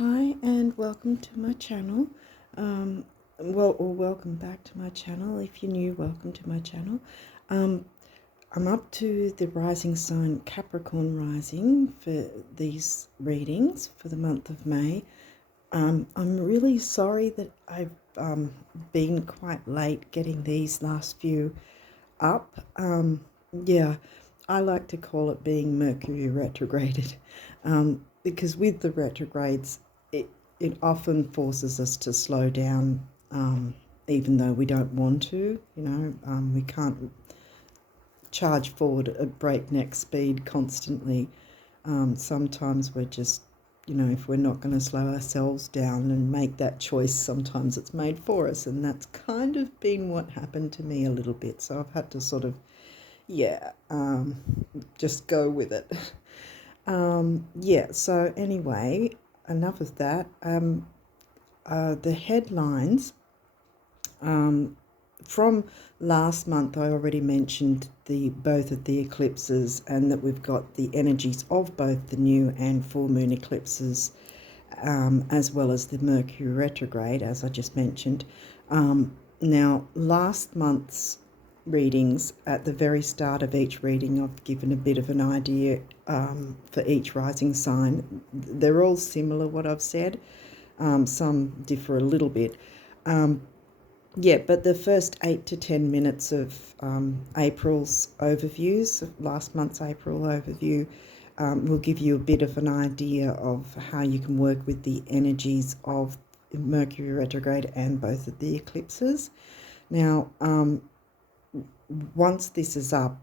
Hi and welcome to my channel. Welcome back to my channel. If you're new, welcome to my channel. I'm up to the rising sign Capricorn rising for these readings for the month of May. I'm really sorry that I've been quite late getting these last few up. Yeah, I like to call it being Mercury retrograded, because with the retrogrades, it often forces us to slow down, even though we don't want to. We can't charge forward at breakneck speed constantly. Sometimes we're just, if we're not going to slow ourselves down and make that choice, sometimes it's made for us. And that's kind of been what happened to me a little bit. So I've had to sort of, just go with it. So anyway, enough of that. The headlines from last month, I already mentioned both of the eclipses, and that we've got the energies of both the new and full moon eclipses, as well as the Mercury retrograde, as I just mentioned. Now, last month's readings, at the very start of each reading, I've given a bit of an idea for each rising sign. They're all similar, what I've said. Some differ a little bit. But the first 8 to 10 minutes of April's overviews, last month's April overview, will give you a bit of an idea of how you can work with the energies of Mercury retrograde and both of the eclipses. Now, once this is up,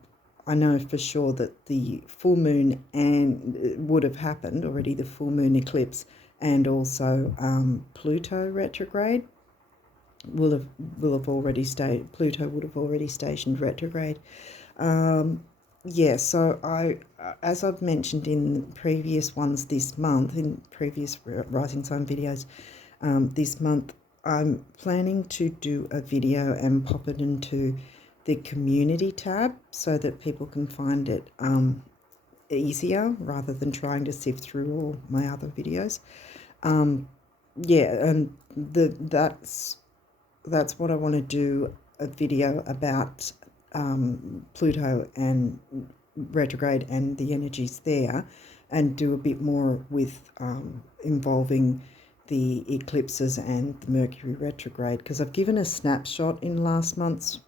I know for sure that the full moon would have happened already, the full moon eclipse, and also Pluto retrograde will have already stayed. Pluto would have already stationed retrograde. So as I've mentioned in previous ones this month, in previous rising sign videos, this month I'm planning to do a video and pop it into the community tab so that people can find it easier rather than trying to sift through all my other videos. That's what I want to do, a video about Pluto and retrograde and the energies there, and do a bit more with involving the eclipses and the Mercury retrograde, because I've given a snapshot in last month's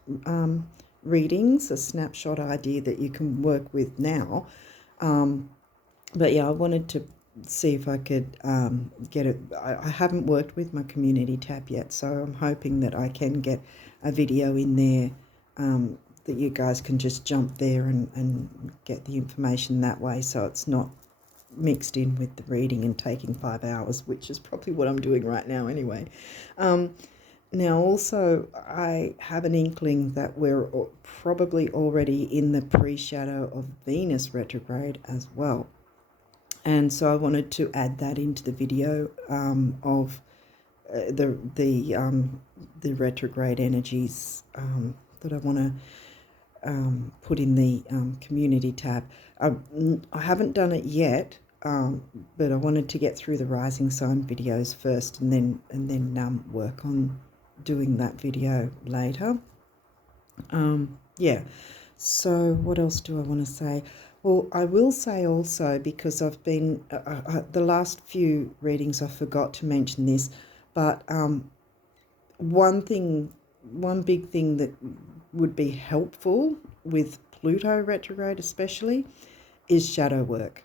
readings, a snapshot idea that you can work with now. I wanted to see if I could get it. I haven't worked with my community tab yet, so I'm hoping that I can get a video in there that you guys can just jump there and get the information that way, so it's not mixed in with the reading and taking 5 hours, which is probably what I'm doing right now anyway. Now also, I have an inkling that we're probably already in the pre-shadow of Venus retrograde as well. And so I wanted to add that into the video of the retrograde energies that I want to put in the community tab. I haven't done it yet, but I wanted to get through the rising sign videos first, and then work on doing that video later. So what else do I want to say? Well, I will say also, because I've been the last few readings I forgot to mention this, but one big thing that would be helpful with Pluto retrograde especially is shadow work.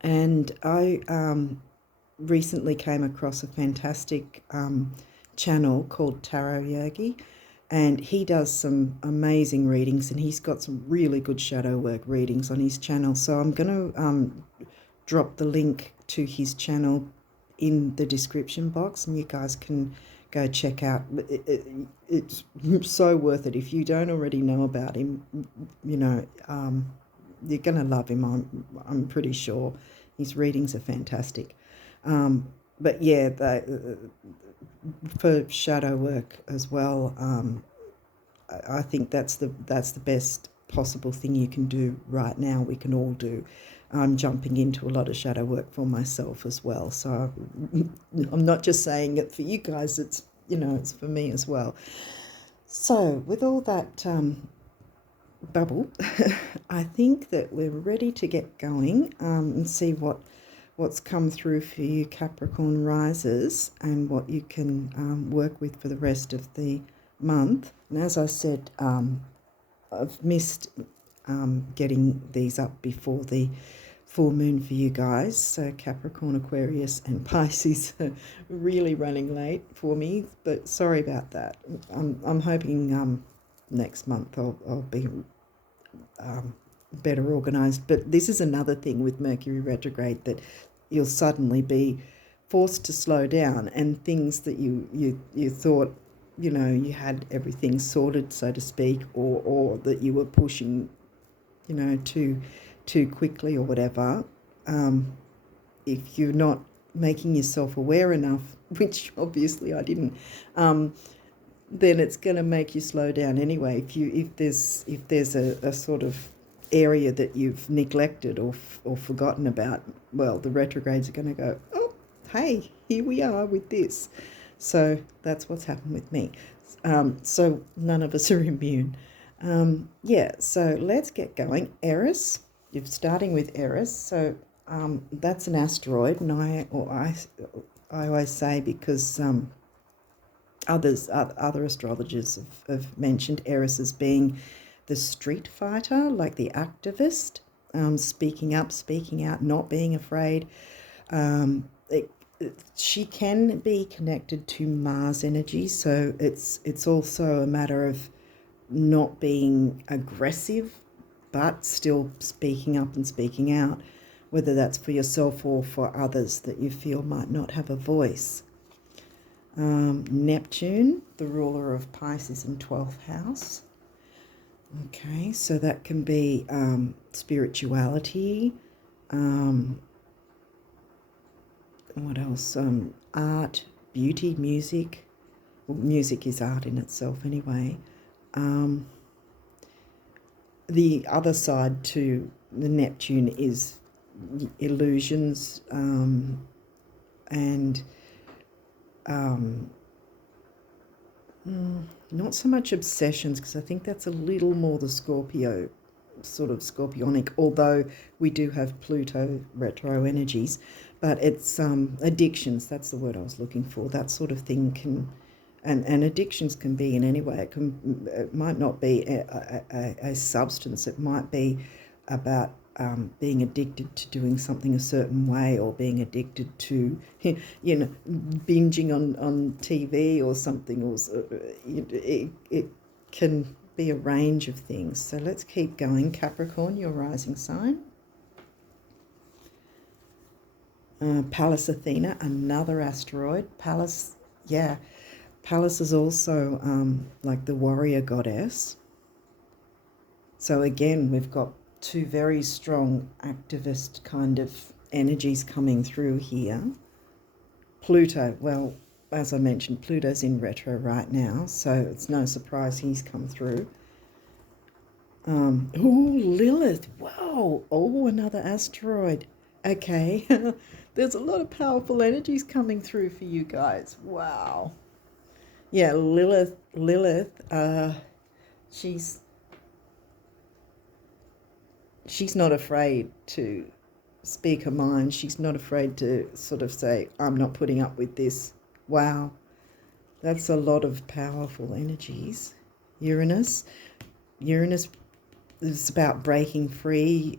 And I recently came across a fantastic channel called Tarot Yogi, and he does some amazing readings, and he's got some really good shadow work readings on his channel. So I'm going to drop the link to his channel in the description box, and you guys can go check out. It's so worth it. If you don't already know about him, you're going to love him. I'm pretty sure his readings are fantastic. For shadow work as well, I think that's the best possible thing you can do right now. We can all do. I'm jumping into a lot of shadow work for myself as well. So I'm not just saying it for you guys, it's, it's for me as well. So with all that bubble, I think that we're ready to get going and see what's come through for you Capricorn risers and what you can work with for the rest of the month. And as I said, I've missed getting these up before the full moon for you guys. So Capricorn, Aquarius and Pisces are really running late for me, but sorry about that. I'm hoping next month I'll be better organised. But this is another thing with Mercury retrograde, that you'll suddenly be forced to slow down, and things that you thought, you had everything sorted, so to speak, or that you were pushing, too quickly or whatever. If you're not making yourself aware enough, which obviously I didn't, then it's going to make you slow down anyway. If there's a sort of area that you've neglected or forgotten about, well, the retrogrades are going to go, oh, hey, here we are with this. So that's what's happened with me. So none of us are immune. So let's get going. Eris, you're starting with Eris. So that's an asteroid, and I always say, because other astrologers have mentioned Eris as being the street fighter, like the activist, speaking up, speaking out, not being afraid. She can be connected to Mars energy, so it's also a matter of not being aggressive, but still speaking up and speaking out, whether that's for yourself or for others that you feel might not have a voice. Neptune, the ruler of Pisces in 12th house. Okay, so that can be spirituality. What else? Art, beauty, music. Well, music is art in itself anyway. The other side to the Neptune is illusions and not so much obsessions, because I think that's a little more the Scorpio, sort of scorpionic, although we do have Pluto retro energies, but it's addictions, that's the word I was looking for. That sort of thing can, and addictions can be in any way. It might not be a substance, it might be about being addicted to doing something a certain way, or being addicted to, binging on TV or something, or it can be a range of things. So let's keep going. Capricorn, your rising sign. Pallas Athena, another asteroid. Pallas is also like the warrior goddess. So again, we've got two very strong activist kind of energies coming through here. Pluto, well, as I mentioned, Pluto's in retro right now, so it's no surprise he's come through. Lilith, wow, another asteroid. Okay, there's a lot of powerful energies coming through for you guys. Wow. Yeah, Lilith, she's not afraid to speak her mind. She's not afraid to sort of say, I'm not putting up with this. Wow, that's a lot of powerful energies. Uranus is about breaking free,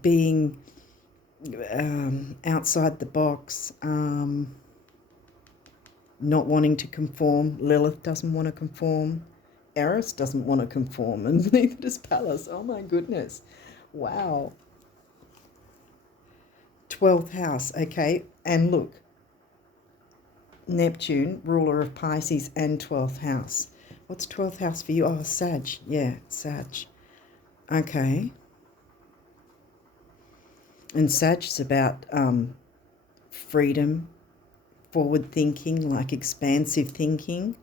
being outside the box, not wanting to conform. Lilith doesn't want to conform. Eris doesn't want to conform, and neither does Pallas. Oh my goodness. Wow. 12th house, okay. And look, Neptune, ruler of Pisces and 12th house. What's 12th house for you? Oh, Sag. Yeah, Sag. Okay. And Sag is about freedom, forward thinking, like expansive thinking.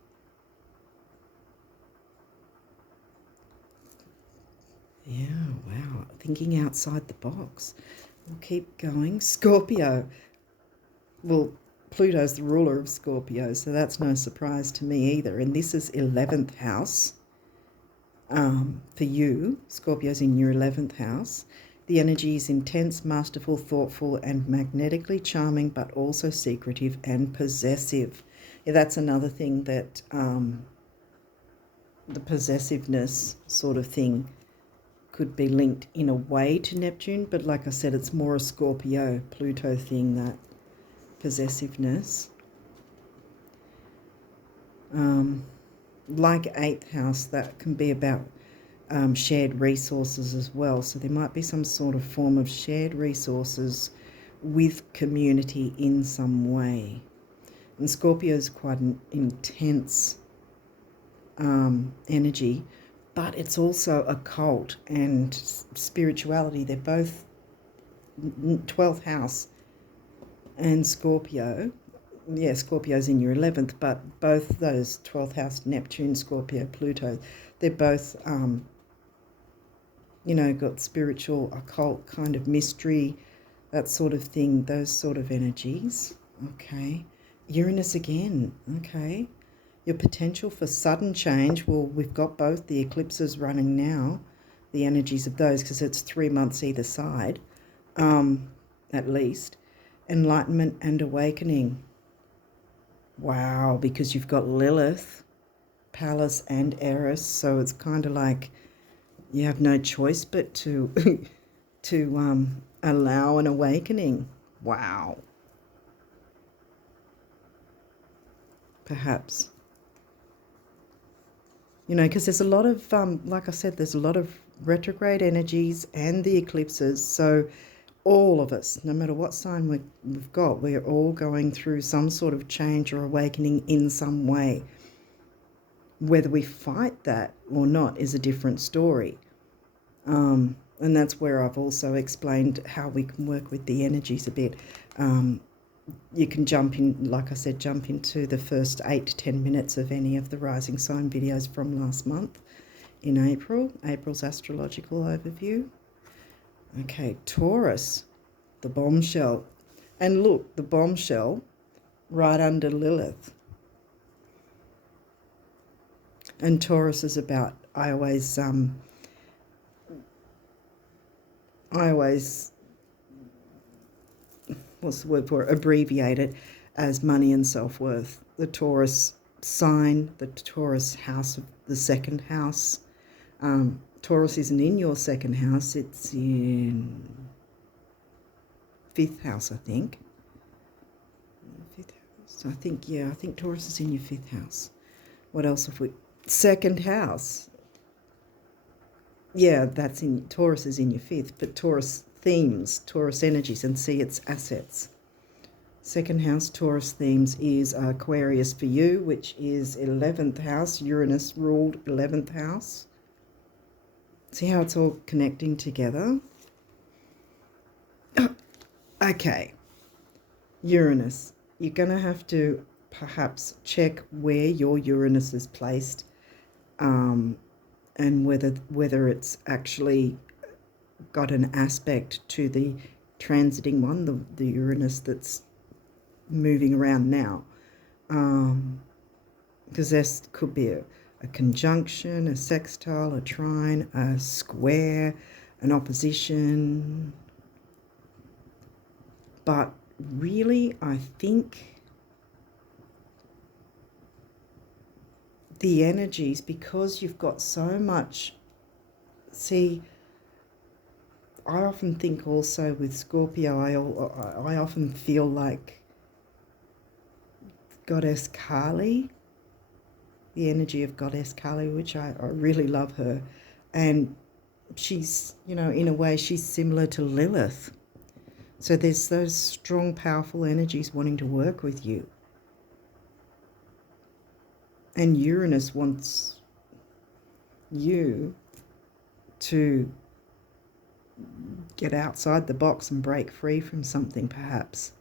Yeah, wow. I thinking outside the box. We'll keep going. Scorpio. Well, Pluto's the ruler of Scorpio, so that's no surprise to me either. And this is 11th house for you. Scorpio's in your 11th house. The energy is intense, masterful, thoughtful, and magnetically charming, but also secretive and possessive. Yeah, that's another thing that the possessiveness sort of thing could be linked in a way to Neptune, but like I said, it's more a Scorpio Pluto thing, that possessiveness. Like 8th house, that can be about shared resources as well. So there might be some sort of form of shared resources with community in some way. And Scorpio is quite an intense energy, but it's also occult and spirituality. They're both 12th house and Scorpio. Yeah, Scorpio's in your 11th, but both those 12th house, Neptune, Scorpio, Pluto, they're both, got spiritual, occult kind of mystery, that sort of thing, those sort of energies. Okay. Uranus again. Okay. Your potential for sudden change, well, we've got both the eclipses running now, the energies of those, because it's 3 months either side, at least. Enlightenment and awakening. Wow, because you've got Lilith, Pallas and Eris, so it's kind of like you have no choice but to allow an awakening. Wow. Perhaps. Because there's a lot of, like I said, there's a lot of retrograde energies and the eclipses. So all of us, no matter what sign we've got, we're all going through some sort of change or awakening in some way. Whether we fight that or not is a different story. And that's where I've also explained how we can work with the energies a bit. You can jump in, like I said, jump into the first 8 to 10 minutes of any of the rising sign videos from last month in April's astrological overview. Okay, Taurus, the bombshell. And look, the bombshell right under Lilith. And Taurus is about, I always what's the word for it? Abbreviate it as money and self-worth. The Taurus sign, the Taurus house, the second house. Taurus isn't in your second house, it's in 5th house, I think. 5th house. I think Taurus is in your 5th house. What else have we? Second house. Yeah, that's in Taurus is in your 5th, but Taurus themes, Taurus energies, and see its assets. Second house, Taurus themes, is Aquarius for you, which is 11th house. Uranus ruled 11th house. See how it's all connecting together? Okay. Uranus. You're going to have to perhaps check where your Uranus is placed, and whether it's actually got an aspect to the transiting one, the Uranus that's moving around now. Because there could be a conjunction, a sextile, a trine, a square, an opposition. But really, I think the energies, because you've got so much, see, I often think also with Scorpio, I often feel like Goddess Kali, the energy of Goddess Kali, which I really love her. And she's, in a way, she's similar to Lilith. So there's those strong, powerful energies wanting to work with you. And Uranus wants you to get outside the box and break free from something, perhaps.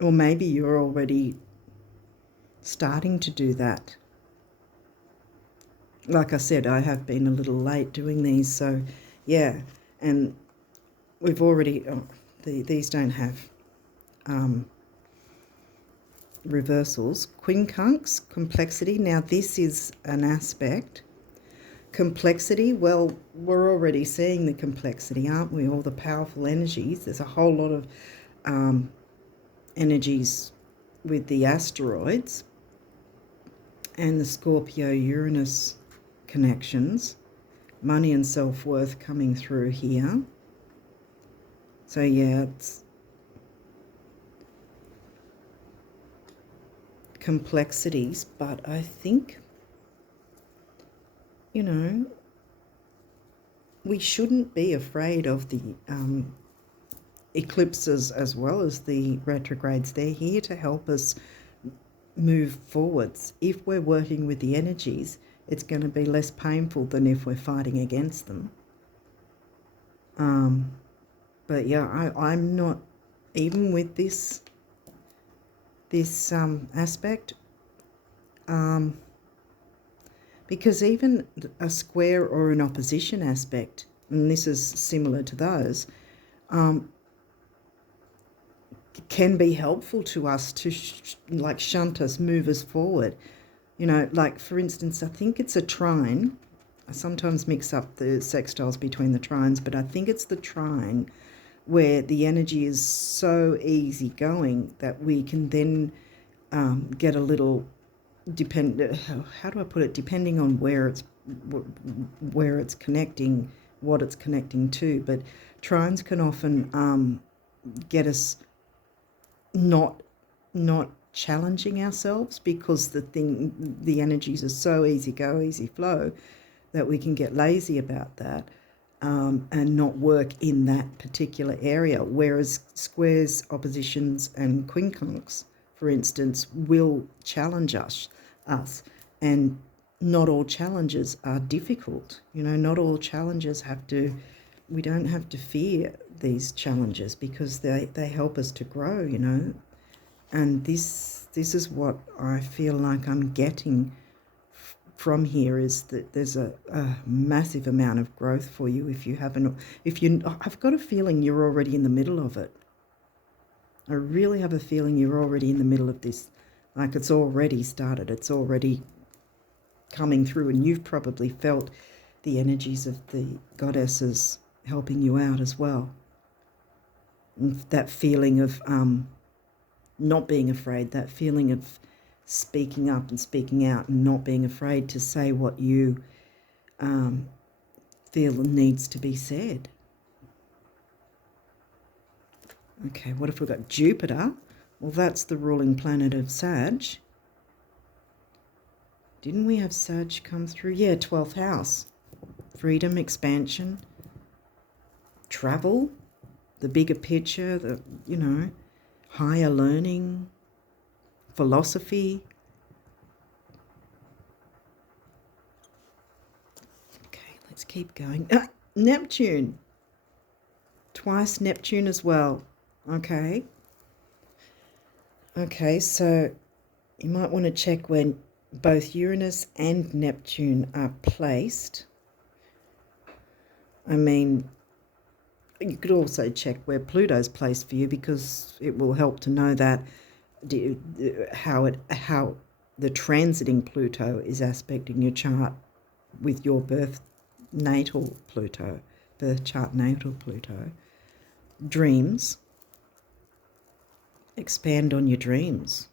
Or maybe you're already starting to do that. Like I said, I have been a little late doing these, so Yeah, and we've already, these don't have reversals. Quincunx, complexity. Now this is an aspect. Complexity, well, we're already seeing the complexity, aren't we? All the powerful energies. There's a whole lot of energies with the asteroids and the Scorpio-Uranus connections. Money and self-worth coming through here. So yeah, it's complexities, but I think, you know, we shouldn't be afraid of the eclipses as well as the retrogrades. They're here to help us move forwards. If we're working with the energies, it's going to be less painful than if we're fighting against them. But yeah, I'm not, even with this aspect, because even a square or an opposition aspect, and this is similar to those, can be helpful to us to like shunt us, move us forward. You know, like for instance, I think it's a trine. I sometimes mix up the sextiles between the trines, but I think it's the trine where the energy is so easy going that we can then get a little how do I put it? Depending on where it's connecting, what it's connecting to. But trines can often get us not challenging ourselves, because the energies are so easy go, easy flow, that we can get lazy about that and not work in that particular area. Whereas squares, oppositions, and quincunx, for instance, will challenge us, and not all challenges are difficult. You know, not all challenges we don't have to fear these challenges, because they help us to grow, you know. And this is what I feel like I'm getting from here, is that there's a massive amount of growth for you I've got a feeling you're already in the middle of it. I really have a feeling you're already in the middle of this. Like it's already started. It's already coming through, and you've probably felt the energies of the goddesses helping you out as well. And that feeling of not being afraid, that feeling of speaking up and speaking out and not being afraid to say what you feel needs to be said. Okay, what if we've got Jupiter? Well, that's the ruling planet of Sag. Didn't we have Sag come through? Yeah, 12th house. Freedom, expansion, travel, the bigger picture, higher learning, philosophy. Okay, let's keep going. Neptune. Twice Neptune as well. Okay. Okay, so you might want to check when both Uranus and Neptune are placed. I mean, you could also check where Pluto's placed for you, because it will help to know that how the transiting Pluto is aspecting your chart with your birth chart natal Pluto. Dreams. Expand on your dreams.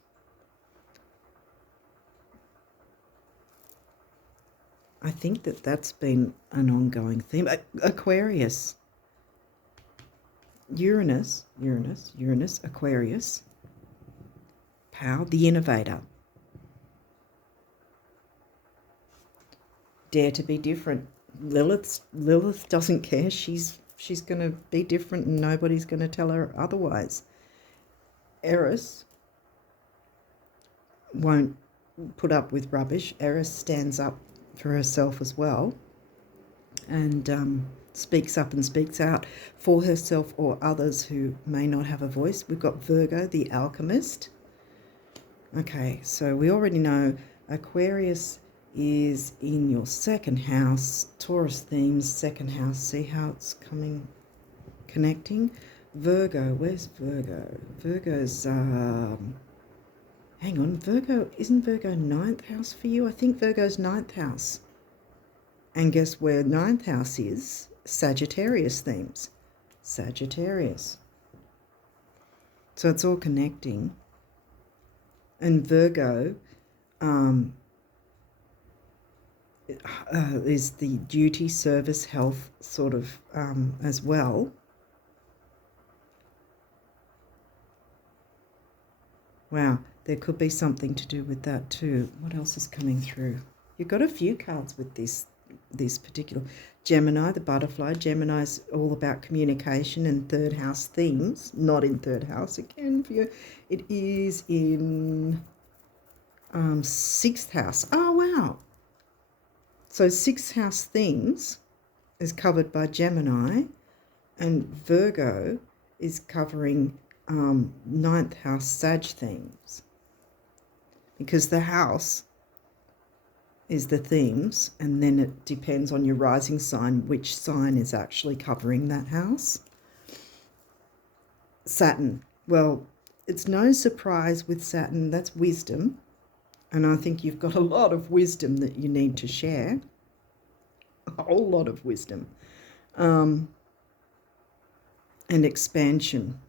I think that's been an ongoing theme. Aquarius. Uranus, Aquarius. Power, the innovator. Dare to be different. Lilith doesn't care. She's going to be different, and nobody's going to tell her otherwise. Eris won't put up with rubbish. Eris stands up for herself as well, and speaks up and speaks out for herself or others who may not have a voice. We've got Virgo, the alchemist. Okay, so we already know Aquarius is in your second house, Taurus themes, second house. See how it's connecting? Virgo, where's Virgo? Virgo's, hang on, Virgo, isn't Virgo ninth house for you? I think Virgo's ninth house. And guess where ninth house is? Sagittarius themes. Sagittarius. So it's all connecting. And Virgo is the duty, service, health sort of as well. Wow, there could be something to do with that too. What else is coming through? You've got a few cards with this particular. Gemini, the butterfly. Gemini's all about communication and third house themes. Not in third house again for you. It is in sixth house. Oh, wow. So sixth house themes is covered by Gemini, and Virgo is covering ninth house Sag themes, because the house is the themes, and then it depends on your rising sign which sign is actually covering that house. Saturn, well, it's no surprise with Saturn, that's wisdom, and I think you've got a lot of wisdom that you need to share, a whole lot of wisdom, and expansion.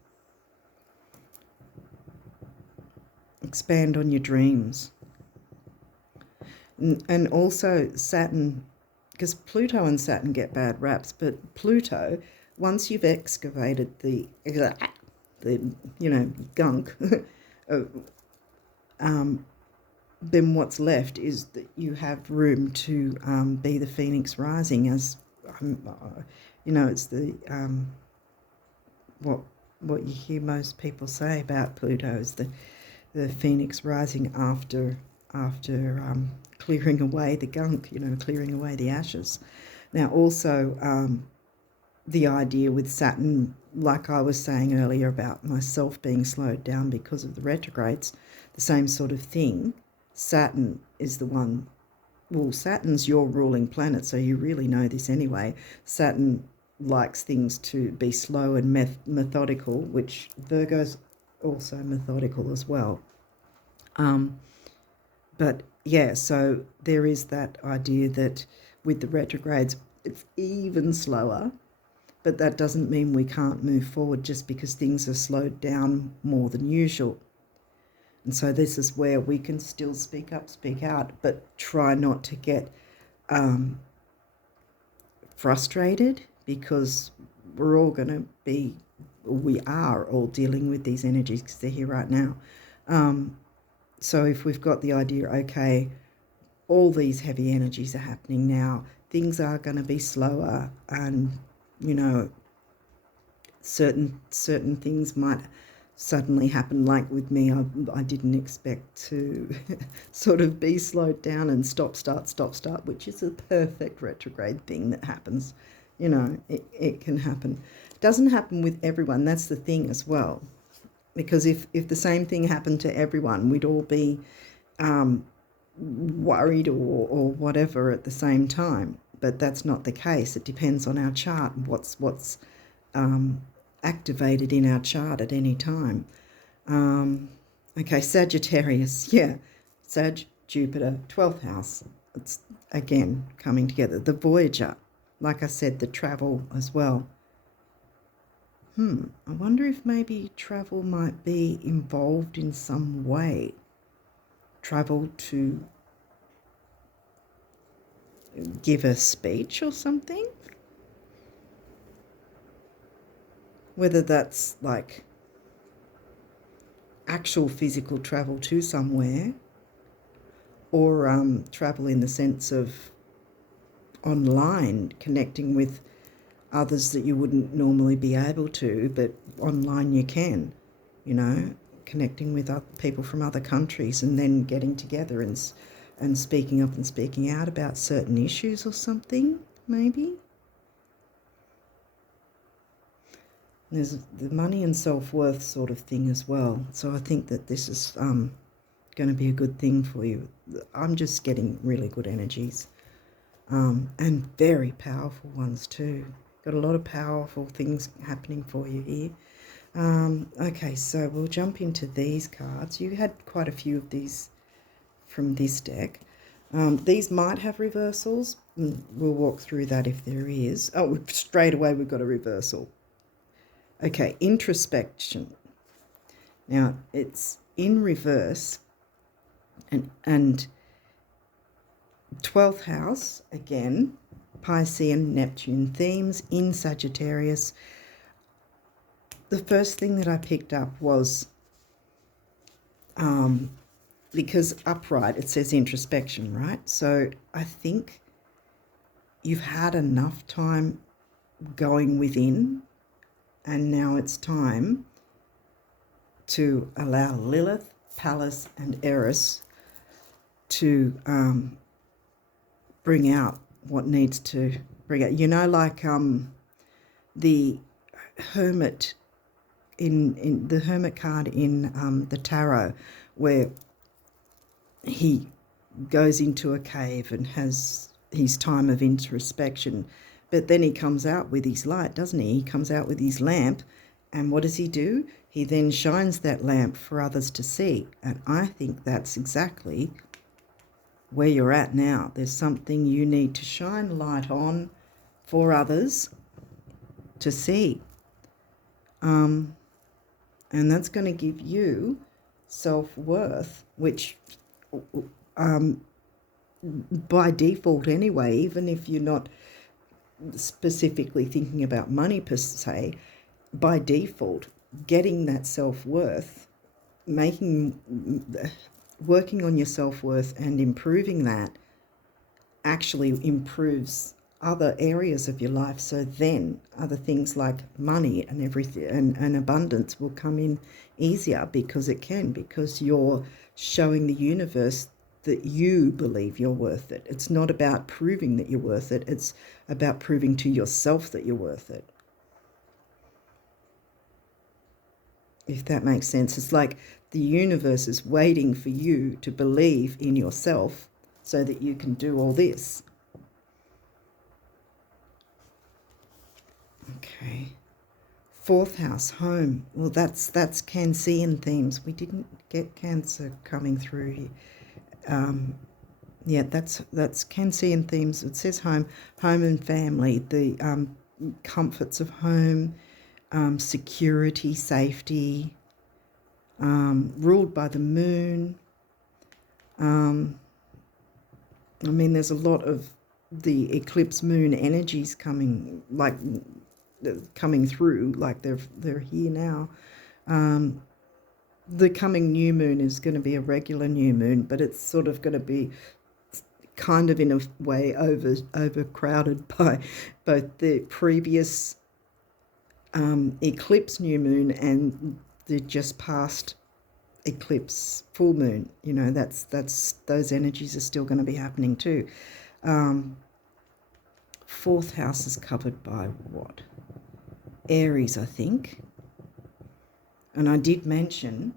Expand on your dreams. And also Saturn, because Pluto and Saturn get bad raps, but Pluto, once you've excavated the gunk, then what's left is that you have room to be the phoenix rising, as it's the what you hear most people say about Pluto is the phoenix rising after clearing away the gunk, clearing away the ashes. Now also the idea with Saturn, like I was saying earlier about myself being slowed down because of the retrogrades, the same sort of thing. Saturn is the one, well, Saturn's your ruling planet, so you really know this anyway. Saturn likes things to be slow and methodical, which Virgo's also methodical as well. But yeah, so there is that idea that with the retrogrades it's even slower, but that doesn't mean we can't move forward just because things are slowed down more than usual. And so this is where we can still speak up, speak out, but try not to get frustrated, because we're all going to be, we are all dealing with these energies because they're here right now. So if we've got the idea, okay, all these heavy energies are happening now, things are going to be slower, and certain things might suddenly happen. Like with me, I didn't expect to sort of be slowed down and stop start, which is a perfect retrograde thing that happens. It can happen. It doesn't happen with everyone, that's the thing as well, because if the same thing happened to everyone, we'd all be worried or whatever at the same time. But that's not the case. It depends on our chart, what's activated in our chart at any time. Okay, Sagittarius, yeah, Sag, Jupiter, 12th house. It's again coming together. The Voyager, like I said, the travel as well. I wonder if maybe travel might be involved in some way. Travel to give a speech or something. Whether that's like actual physical travel to somewhere, or travel in the sense of online, connecting with others that you wouldn't normally be able to, but online you can, connecting with other people from other countries, and then getting together and speaking up and speaking out about certain issues or something, maybe. There's the money and self-worth sort of thing as well. So I think that this is going to be a good thing for you. I'm just getting really good energies, and very powerful ones too. Got a lot of powerful things happening for you here. Okay, so we'll jump into these cards. You had quite a few of these from this deck. These might have reversals. We'll walk through that if there is. Oh, straight away we've got a reversal. Okay, introspection. Now, it's in reverse, and 12th house, again, Piscean, Neptune themes in Sagittarius. The first thing that I picked up was, because upright, it says introspection, right? So I think you've had enough time going within, and now it's time to allow Lilith, Pallas, and Eris to bring out what needs to bring out. You know, like the Hermit in the Hermit card in the tarot, where he goes into a cave and has his time of introspection, but then he comes out with his light, doesn't he? He comes out with his lamp, and what does he do? He then shines that lamp for others to see. And I think that's exactly where you're at now. There's something you need to shine light on for others to see. And that's going to give you self-worth, which by default anyway, even if you're not specifically thinking about money per se, by default, getting that self-worth, working on your self-worth and improving that actually improves other areas of your life. So then other things like money and everything and abundance will come in easier, because you're showing the universe that you believe you're worth it. It's not about proving that you're worth it. It's about proving to yourself that you're worth it. If that makes sense. It's like the universe is waiting for you to believe in yourself so that you can do all this. Okay. 4th house, home. Well, that's Cancerian themes. We didn't get Cancer coming through here. Yeah, that's Cancerian themes. It says home and family, the comforts of home, security, safety, ruled by the moon. I mean, there's a lot of the eclipse moon energies coming through, like they're here now. The coming new moon is going to be a regular new moon, but it's sort of going to be kind of in a way overcrowded by both the previous eclipse new moon and the just past eclipse full moon. You know, that's those energies are still going to be happening too. 4th house is covered by what? Aries, I think. And I did mention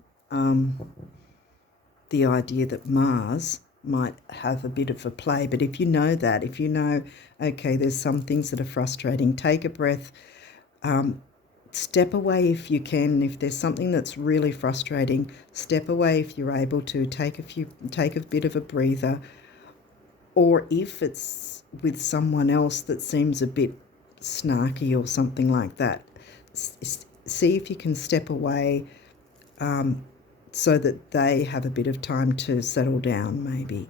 the idea that Mars might have a bit of a play, but if you know, okay, there's some things that are frustrating, take a breath, step away if you can. If there's something that's really frustrating, step away if you're able to, take a bit of a breather. Or if it's with someone else that seems a bit snarky or something like that, see if you can step away so that they have a bit of time to settle down, maybe,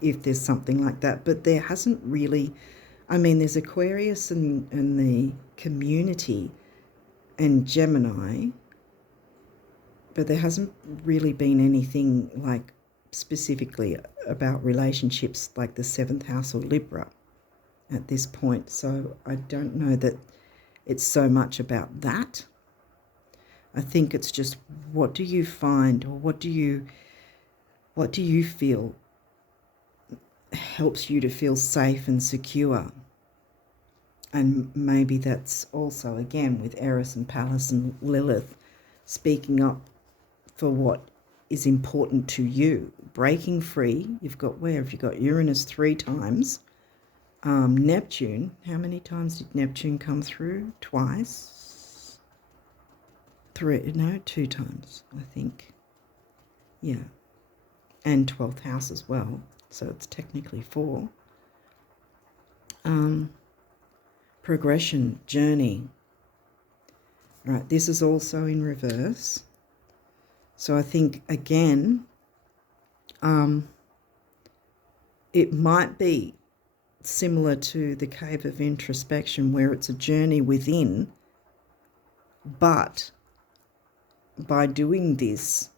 if there's something like that. But there hasn't really, I mean, there's Aquarius and the community and Gemini, but there hasn't really been anything like specifically about relationships like the 7th house or Libra at this point. So I don't know that it's so much about that. I think it's just, what do you find, or what do you feel helps you to feel safe and secure? And maybe that's also, again, with Eris and Pallas and Lilith, speaking up for what is important to you. Breaking free. You've got, where have you got Uranus 3 times? Neptune, how many times did Neptune come through? Twice. 3, no, 2 times, I think. Yeah. And 12th house as well. So it's technically 4. Progression, journey. Right, this is also in reverse. So I think, again, it might be similar to the cave of introspection, where it's a journey within, but by doing this,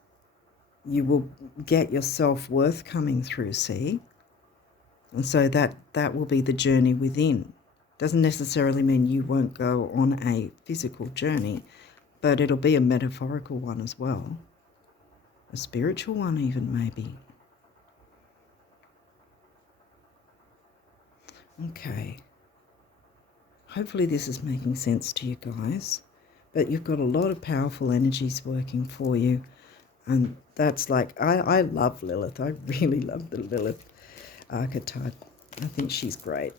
you will get your self-worth coming through, see? And so that will be the journey within. Doesn't necessarily mean you won't go on a physical journey, but it'll be a metaphorical one as well. A spiritual one even, maybe. Okay. Hopefully this is making sense to you guys. But you've got a lot of powerful energies working for you. And that's like, I love Lilith. I really love the Lilith archetype. I think she's great.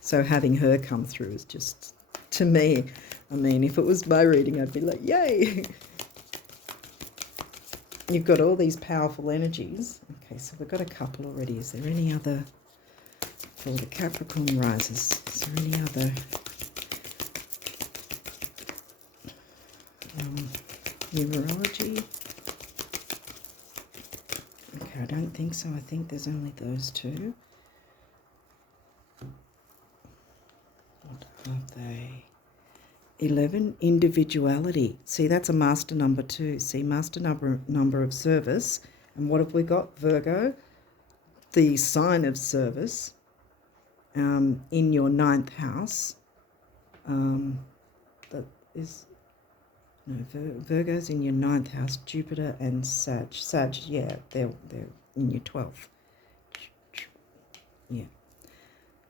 So having her come through is just, to me, I mean, if it was my reading, I'd be like, yay! You've got all these powerful energies. Okay, so we've got a couple already. Is there any other, for the Capricorn risers, is there any other numerology? Okay, I don't think so. I think there's only those two. What are they? 11, individuality. See, that's a master number 2. See, master number of service. And what have we got? Virgo, the sign of service, in your 9th house. That is, no, Virgo's in your 9th house. Jupiter and Sag, yeah, they're in your 12th. Yeah.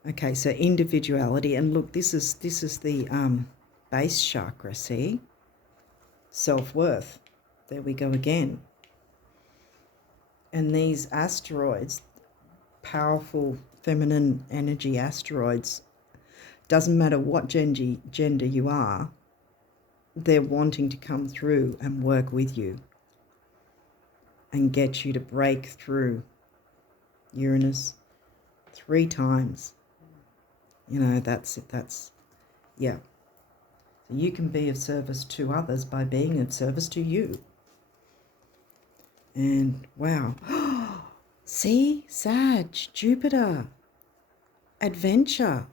Okay, so individuality, and look, this is the base chakra, see? Self-worth. There we go again. And these asteroids, powerful feminine energy asteroids, doesn't matter what gender you are, they're wanting to come through and work with you and get you to break through. Uranus 3 times. You know, that's yeah. So you can be of service to others by being of service to you. And wow. See, Sag, Jupiter, adventure.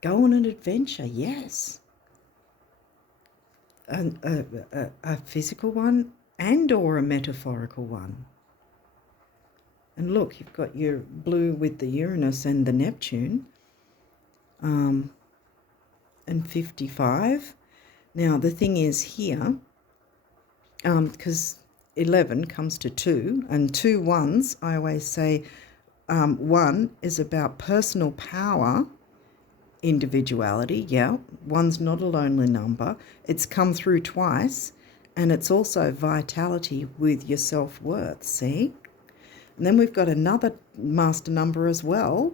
Go on an adventure, yes. A physical one and or a metaphorical one. And look, you've got your blue with the Uranus and the Neptune. And 55. Now, the thing is here, because 11 comes to 2, and 2 ones, I always say 1 is about personal power, individuality, yeah. 1's not a lonely number. It's come through twice, and it's also vitality with your self-worth, see? And then we've got another master number as well.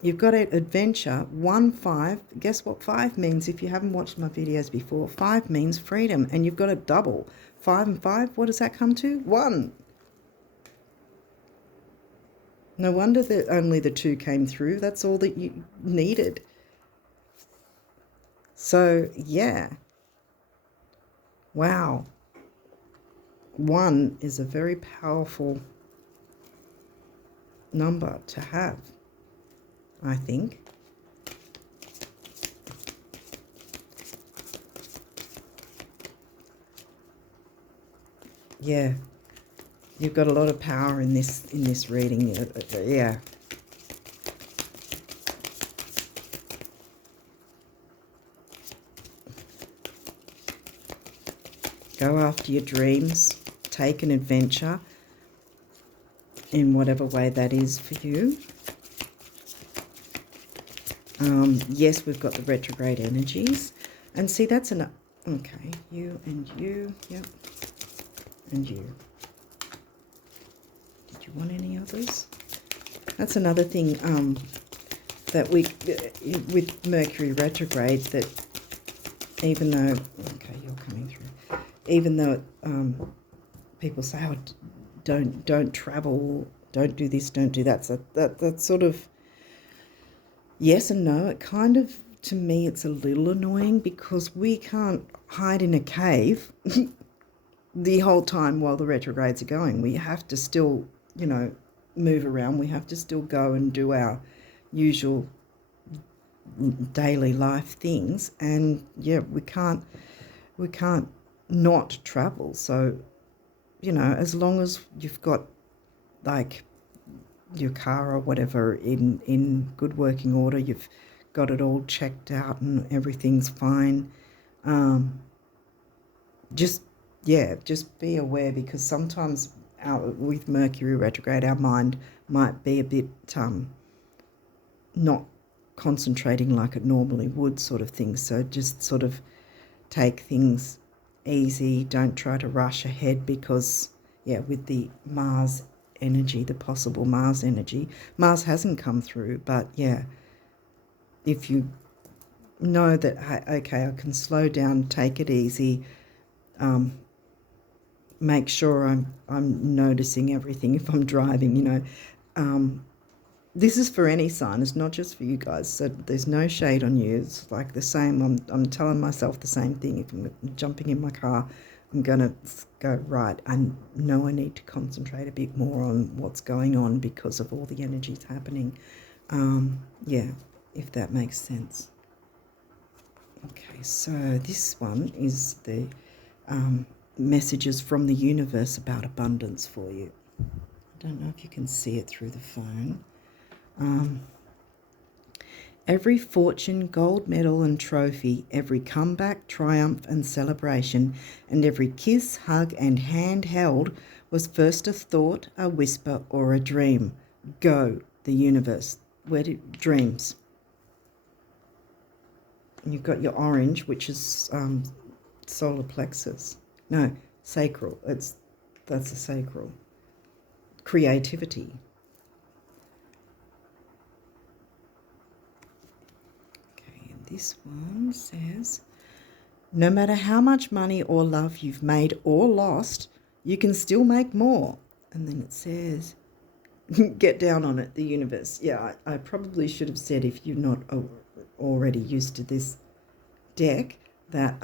You've got an adventure, 1, 5. Guess what 5 means if you haven't watched my videos before? 5 means freedom, and you've got a double. 5 and 5, what does that come to? 1. No wonder that only the 2 came through. That's all that you needed. So, yeah. Wow. 1 is a very powerful number to have, I think. Yeah, you've got a lot of power in this reading. Yeah. Go after your dreams. Take an adventure in whatever way that is for you. Yes, we've got the retrograde energies. And see, that's Okay, you and you, yep, and you. Did you want any others? That's another thing that we, with Mercury retrograde, that even though, okay, you're coming through, even though people say, oh, don't travel, don't do this, don't do that. So that's sort of yes and no. It kind of, to me, it's a little annoying because we can't hide in a cave the whole time while the retrogrades are going. We have to still, you know, move around. We have to still go and do our usual daily life things. And yeah, we can't not travel. So, you know, as long as you've got like your car or whatever in good working order, you've got it all checked out and everything's fine. Just be aware, because sometimes with Mercury retrograde, our mind might be a bit not concentrating like it normally would, sort of thing. So just sort of take things easy. Don't try to rush ahead, because yeah, with the Mars energy, the possible Mars energy, Mars hasn't come through, but yeah, if you know that, okay, I can slow down, take it easy, make sure I'm noticing everything if I'm driving, you know. This is for any sign, it's not just for you guys, so there's no shade on you. It's like the same, I'm telling myself the same thing. If I'm jumping in my car, I'm going to go, right, I know I need to concentrate a bit more on what's going on because of all the energies happening. Yeah, if that makes sense. Okay, so this one is the messages from the universe about abundance for you. I don't know if you can see it through the phone. Every fortune, gold medal and trophy, every comeback, triumph and celebration, and every kiss, hug and hand held was first a thought, a whisper or a dream. Go, the universe. Where do dreams? And you've got your orange, which is solar plexus. No, sacral. That's a sacral. Creativity. This one says, no matter how much money or love you've made or lost, you can still make more. And then it says, get down on it, the universe. Yeah, I probably should have said, if you're not already used to this deck, that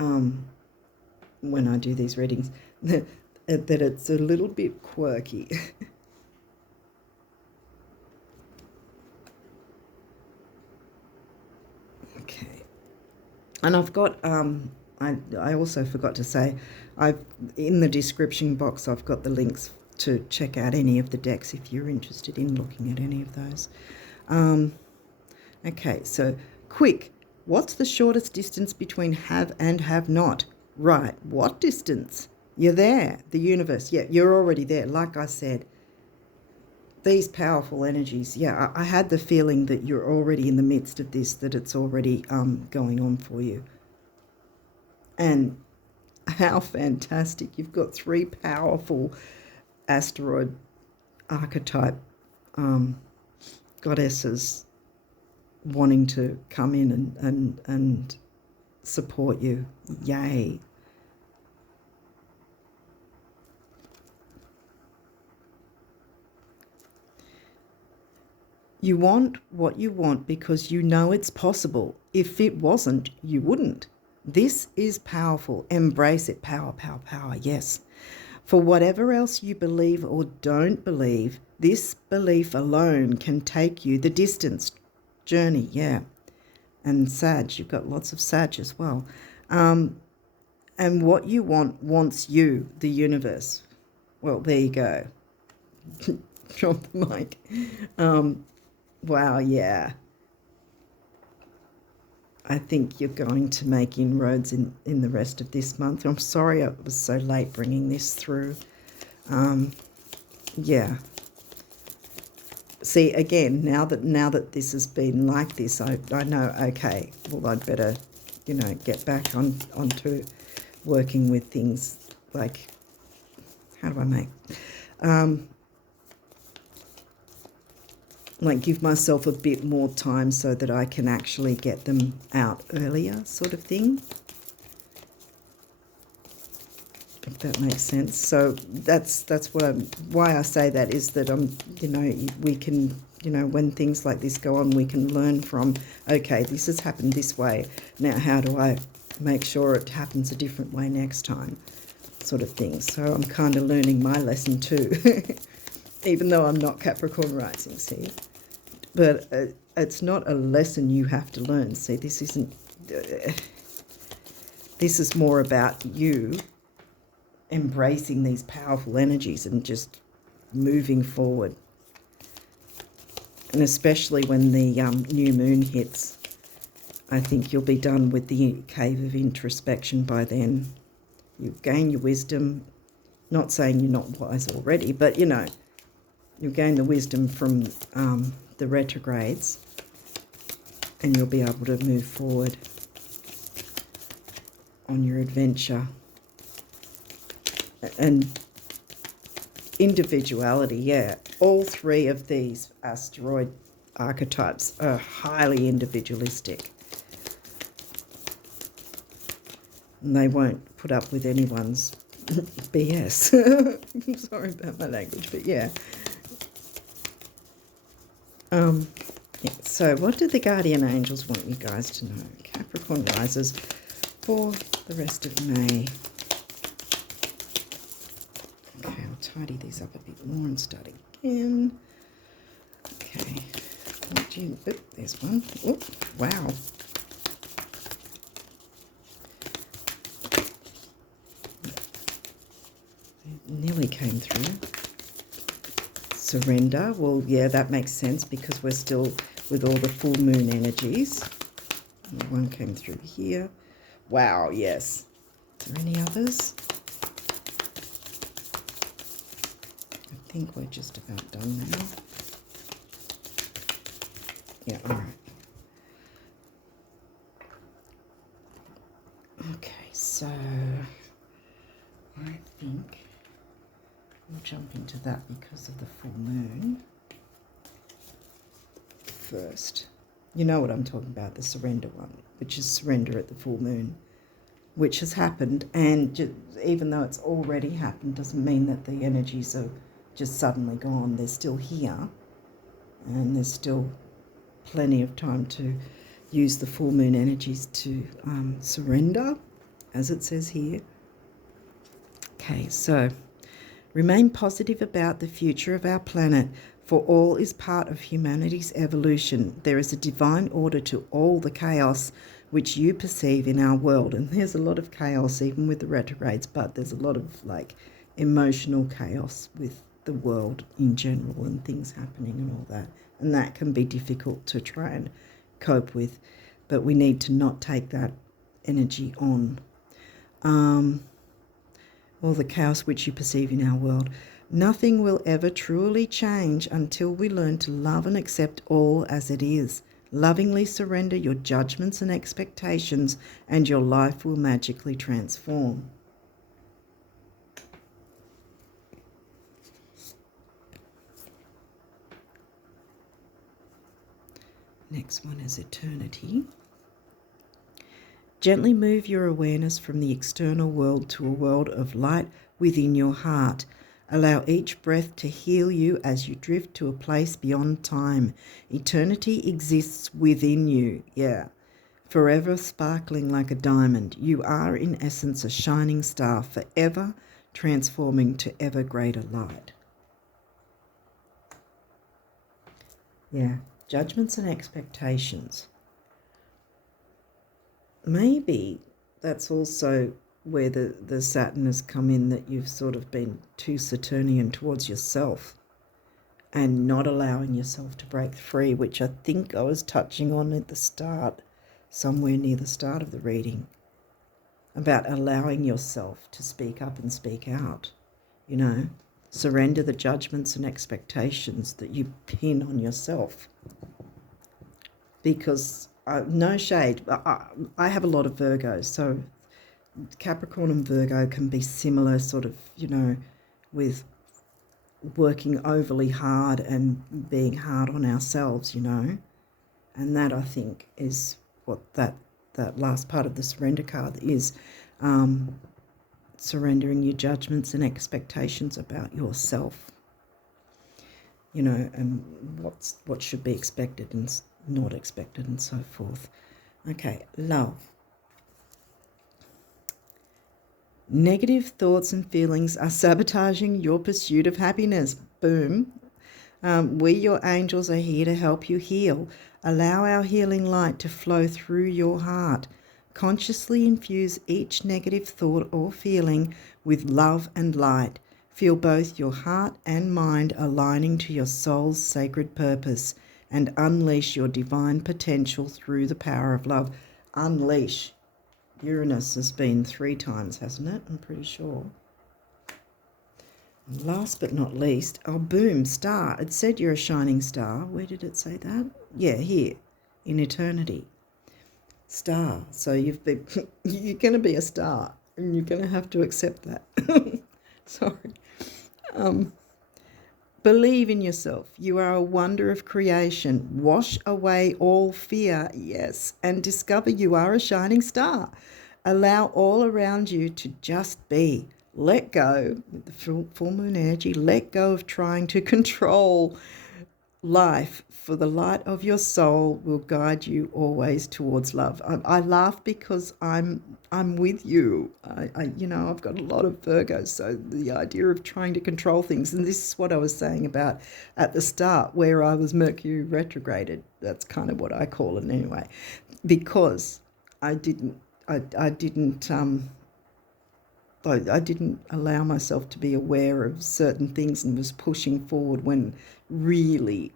when I do these readings, that it's a little bit quirky. Okay. And I've got, I also forgot to say, in the description box, I've got the links to check out any of the decks if you're interested in looking at any of those. Okay, so quick. What's the shortest distance between have and have not? Right, what distance? You're there, the universe. Yeah, you're already there. Like I said, these powerful energies, yeah, I had the feeling that you're already in the midst of this, that it's already going on for you. And how fantastic. You've got 3 powerful asteroid archetype goddesses wanting to come in and support you. Yay. You want what you want because you know it's possible. If it wasn't, you wouldn't. This is powerful. Embrace it. Power, power, power. Yes. For whatever else you believe or don't believe, this belief alone can take you the distance. Journey, yeah. And Sag, you've got lots of Sag as well. And what you want wants you, the universe. Well, there you go. Drop the mic. Wow, yeah. I think you're going to make inroads in the rest of this month. I'm sorry I was so late bringing this through. Yeah. See, again, now that this has been like this, I know, okay, well, I'd better, you know, get back onto working with things like, how do I make, like give myself a bit more time so that I can actually get them out earlier, sort of thing, if that makes sense. So that's why I say that, is that you know, we can, you know, when things like this go on, we can learn from, okay, this has happened this way, now how do I make sure it happens a different way next time, sort of thing. So I'm kind of learning my lesson too, even though I'm not Capricorn rising, see. But it's not a lesson you have to learn. See, this isn't, this is more about you embracing these powerful energies and just moving forward. And especially when the new moon hits, I think you'll be done with the cave of introspection by then. You gain your wisdom, not saying you're not wise already, but, you know, you'll gain the wisdom from the retrogrades, and you'll be able to move forward on your adventure. And individuality, yeah, all three of these asteroid archetypes are highly individualistic, and they won't put up with anyone's BS. I'm sorry about my language, but yeah. Yeah, so what do the guardian angels want you guys to know? Capricorn risers for the rest of May. Okay, I'll tidy these up a bit more and start again. Okay, what do you, oop, there's one. Oop, wow. It nearly came through. Surrender. Well, yeah, that makes sense because we're still with all the full moon energies. One came through here. Wow, yes. Is there any others? I think we're just about done now. Yeah, all right. Okay, so I think we'll jump into that because of the full moon first. You know what I'm talking about, the surrender one, which is surrender at the full moon, which has happened. And even though it's already happened, doesn't mean that the energies are just suddenly gone. They're still here, and there's still plenty of time to use the full moon energies to surrender, as it says here. Okay, so remain positive about the future of our planet, for all is part of humanity's evolution. There is a divine order to all the chaos which you perceive in our world. And there's a lot of chaos even with the retrogrades, but there's a lot of like emotional chaos with the world in general and things happening and all that. And that can be difficult to try and cope with, but we need to not take that energy on. All the chaos which you perceive in our world. Nothing will ever truly change until we learn to love and accept all as it is. Lovingly surrender your judgments and expectations, and your life will magically transform. Next one is eternity. Gently move your awareness from the external world to a world of light within your heart. Allow each breath to heal you as you drift to a place beyond time. Eternity exists within you, yeah, forever sparkling like a diamond. You are, in essence, a shining star, forever transforming to ever greater light. Yeah, judgments and expectations. Maybe that's also where the Saturn has come in, that you've sort of been too Saturnian towards yourself and not allowing yourself to break free, which I think I was touching on at the start, somewhere near the start of the reading, about allowing yourself to speak up and speak out, you know, surrender the judgments and expectations that you pin on yourself. Because no shade, I have a lot of Virgos, so Capricorn and Virgo can be similar, sort of, with working overly hard and being hard on ourselves, and that, I think, is what that last part of the surrender card is. Surrendering your judgments and expectations about yourself, and what should be expected and not expected, and so forth. Okay, love. Negative thoughts and feelings are sabotaging your pursuit of happiness. Boom. We, your angels, are here to help you heal. Allow our healing light to flow through your heart. Consciously infuse each negative thought or feeling with love and light. Feel both your heart and mind aligning to your soul's sacred purpose, and unleash your divine potential through the power of love. Unleash. Uranus has been 3 times, hasn't it? I'm pretty sure. And last but not least, oh, boom, star. It said you're a shining star. Where did it say that? Yeah, here, in eternity. Star. So you're going to be a star, and you're going to have to accept that. Sorry. Believe in yourself. You are a wonder of creation. Wash away all fear, yes, and discover you are a shining star. Allow all around you to just be. Let go, with the full moon energy, let go of trying to control life, for the light of your soul will guide you always towards love. I laugh because I'm with you. I've got a lot of Virgos, so the idea of trying to control things, and this is what I was saying about at the start, where I was Mercury retrograded. That's kind of what I call it anyway, because I didn't allow myself to be aware of certain things and was pushing forward, when really,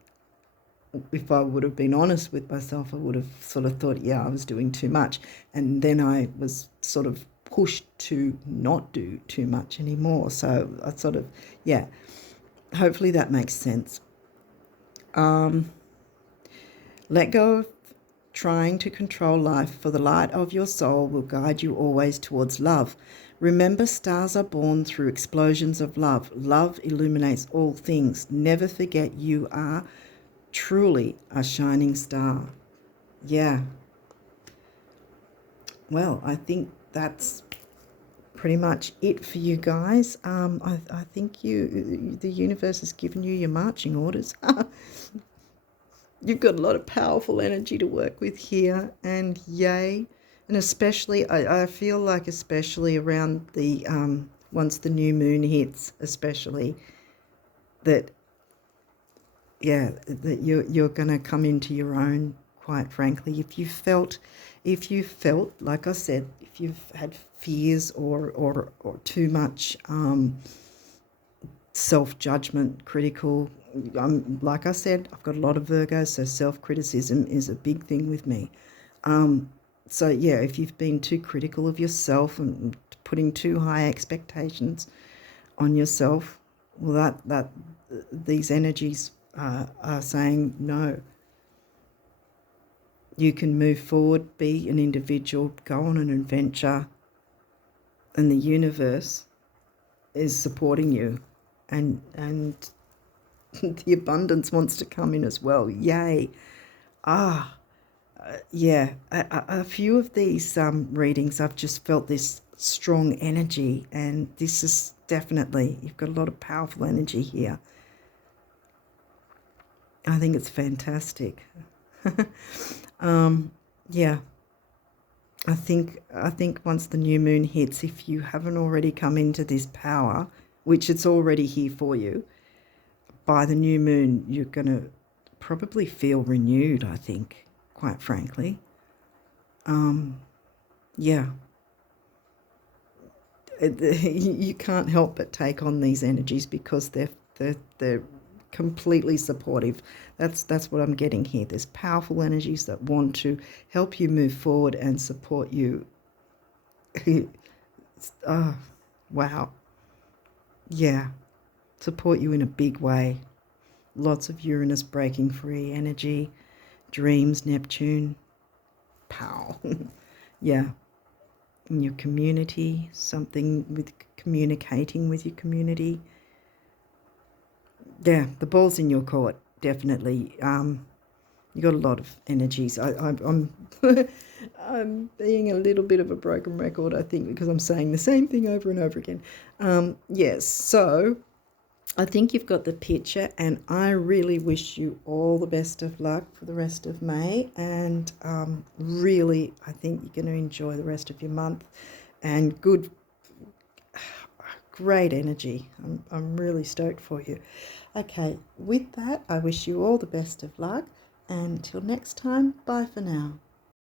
if I would have been honest with myself, I would have sort of thought, yeah, I was doing too much. And then I was sort of pushed to not do too much anymore. So I sort of, yeah, hopefully that makes sense. Let go of trying to control life, for the light of your soul will guide you always towards love. Remember, stars are born through explosions of love. Love illuminates all things. Never forget you are truly a shining star. Yeah. Well, I think that's pretty much it for you guys. I think the universe has given you your marching orders. You've got a lot of powerful energy to work with here, and yay. And especially, I feel like especially around the, once the new moon hits, especially, that, yeah, that you're going to come into your own, quite frankly. If you felt, like I said, if you've had fears or too much self-judgment, critical, like I said, I've got a lot of Virgos, so self-criticism is a big thing with me. So yeah, if you've been too critical of yourself and putting too high expectations on yourself, well, that these energies are saying no. You can move forward, be an individual, go on an adventure, and the universe is supporting you, and the abundance wants to come in as well. Yay. Yeah, a few of these readings, I've just felt this strong energy, and this is definitely, you've got a lot of powerful energy here. I think it's fantastic. Yeah, I think once the new moon hits, if you haven't already come into this power, which it's already here for you, by the new moon, you're going to probably feel renewed, I think, quite frankly. Yeah. You can't help but take on these energies because they're completely supportive. That's what I'm getting here. There's powerful energies that want to help you move forward and support you. Oh, wow. Yeah. Support you in a big way. Lots of Uranus breaking free energy, dreams, Neptune, pow. Yeah. in your community, something with communicating with your community. Yeah, the ball's in your court, definitely. You got a lot of energies. I'm I'm being a little bit of a broken record, I think, because I'm saying the same thing over and over again. Yes, so I think you've got the picture, and I really wish you all the best of luck for the rest of May. And really, I think you're going to enjoy the rest of your month, and great energy. I'm really stoked for you. Okay, with that, I wish you all the best of luck. And until next time, bye for now.